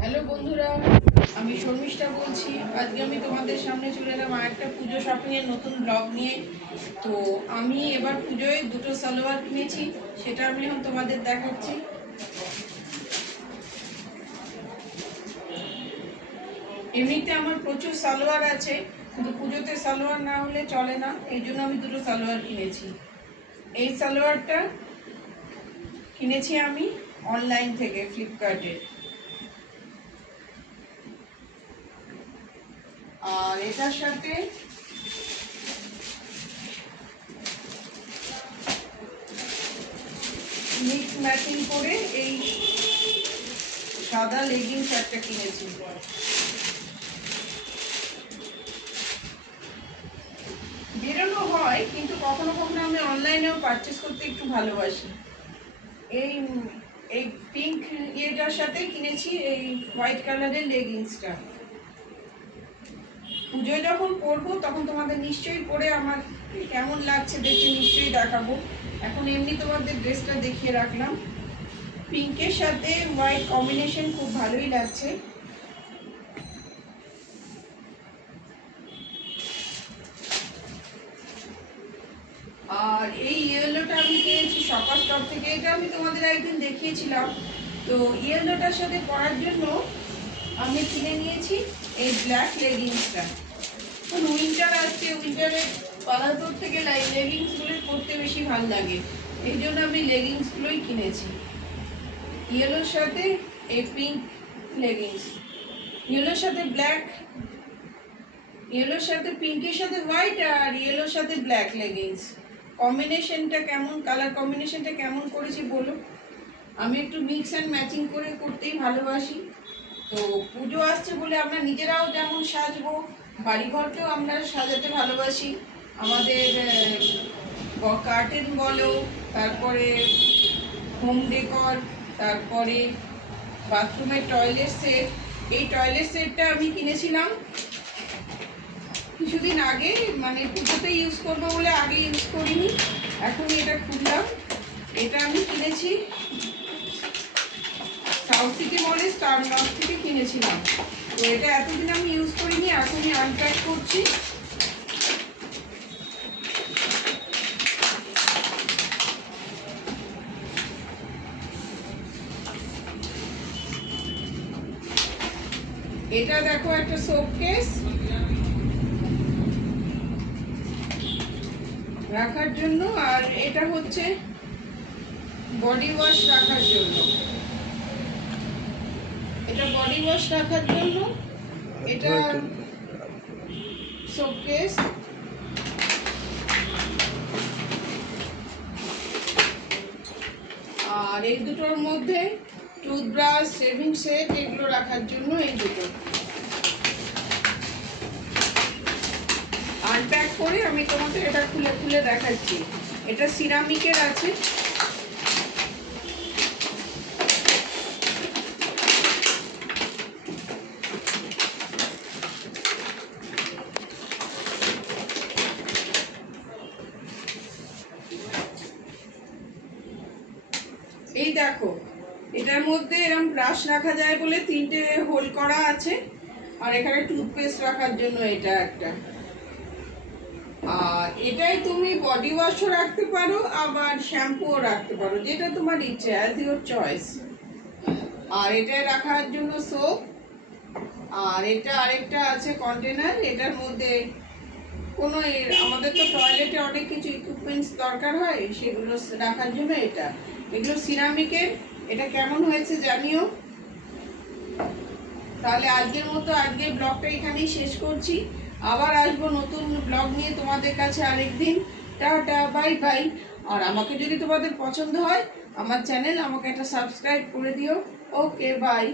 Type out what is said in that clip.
Hello বন্ধুরা, আমি শর্মিষ্ঠা বলছি। আজকে আমি তোমাদের সামনে চলে এলাম একটা পুজো শপিংয়ের নতুন ব্লগ নিয়ে। তো আমি এবার পুজোয় দুটো সালোয়ার কিনেছি, সেটা আমি এখন তোমাদের দেখাচ্ছি। এমনিতে আমার প্রচুর সালোয়ার আছে, কিন্তু পুজোতে সালোয়ার না হলে চলে না, এই জন্য আমি দুটো সালোয়ার কিনেছি। এই সালোয়ারটা কিনেছি আমি অনলাইন থেকে, ফ্লিপকার্টে। আর এটার সাথে মিক্স ম্যাচিং করে এই সাদা লেগিংস একটা কিনেছি। বেরোনো হয়, কিন্তু কখনো কখনো আমি অনলাইনেও পারচেস করতে একটু ভালোবাসি। এই এই পিঙ্ক ইয়েটার সাথে কিনেছি এই হোয়াইট কালারের লেগিংসটা। পুজোয় যখন পরবো তখন তোমাদের নিশ্চয়ই পরে আমার কেমন লাগছে দেখে নিশ্চয়ই দেখাবো। এখন এমনি তোমাদের ড্রেসটা দেখিয়ে রাখলাম। পিঙ্কের সাথে হোয়াইট কম্বিনেশন খুব ভালোই লাগছে। আর এই ইয়েলোটা আমি কিনেছি শপার স্টপ থেকে, এটা আমি তোমাদের একদিন দেখিয়েছিলাম। তো ইয়েলোটার সাথে পরার জন্য আমি কিনে নিয়েছি এই ব্ল্যাক লেগিংসটা। এখন উইন্টার আসছে, উইন্টারে পালাতোর থেকে লেগিংসগুলো পরতে বেশি ভালো লাগে, এই জন্য আমি লেগিংসগুলোই কিনেছি। ইয়েলোর সাথে এই পিঙ্ক লেগিংস, ইয়েলোর সাথে ব্ল্যাক, ইয়েলোর সাথে পিঙ্কের সাথে হোয়াইট, আর ইয়েলোর সাথে ব্ল্যাক লেগিংস। কম্বিনেশনটা কেমন, কালার কম্বিনেশনটা কেমন করেছি বলো। আমি একটু মিক্স অ্যান্ড ম্যাচিং করে করতেই ভালোবাসি। তো পুজো আসছে বলে আমরা নিজেরাও যেমন সাজবো, বাড়িঘরকেও আমরা সাজাতে ভালোবাসি। আমাদের কার্টেন বলো, তারপরে হোম ডেকর, তারপরে বাথরুমের টয়লেট সেট। এই টয়লেট সেটটা আমি কিনেছিলাম কিছুদিন আগে, মানে পুজোতে ইউজ করবো বলে আগে ইউজ করিনি, এখনই এটা খুললাম। এটা আমি কিনেছি সাউথ সিটি মলে স্টার নর্থ থেকে কিনেছিলাম। তো এটা এতদিন আমি ইউজ করিনি, এখনই আনপ্যাক করছি। এটা দেখো একটা শোকেস রাখার জন্য, আর এটা হচ্ছে বডি ওয়াশ রাখার জন্য। এটা বডি ওয়াশ রাখার জন্য, এটা শোকেস। আর এই দুটোর মধ্যে টুথব্রাশ, শেভিং সেট, এগুলো রাখার জন্য এই দুটো। আনপ্যাক করে আমি তোমাদের এটা খুলে খুলে দেখাচ্ছি। এটা সিরামিকের আছে। এই দেখো, এটার মধ্যে এরকম ব্রাশ রাখা যায় বলে 3টে হোল করা আছে, আর এখানে টুথপেস্ট রাখার জন্য এটা একটা। আর এটাই তুমি বডি ওয়াশও রাখতে পারো, আবার শ্যাম্পুও রাখতে পারো, যেটা তোমার ইচ্ছে, অ্যাজ ইউর চয়েস। আর এটা রাখার জন্য সোপ। আর এটা আরেকটা আছে কন্টেনার, এটার মধ্যে কোনো আমাদের তো টয়লেটে অনেক কিছু ইকুইপমেন্টস দরকার হয়, সেগুলো রাখার জন্য এটা। এগুলো সিরামিকের। এটা কেমন হয়েছে জানিও। তাহলে আজকের মতো আজকের ব্লগটা এখানেই শেষ করছি। আবার আসবো নতুন ব্লগ নিয়ে তোমাদের কাছে আরেকদিন। Tata, bye bye. আর আমাকে যদি তোমাদের পছন্দ হয় আমার চ্যানেল, আমাকে একটা সাবস্ক্রাইব করে দিও। ওকে, বাই।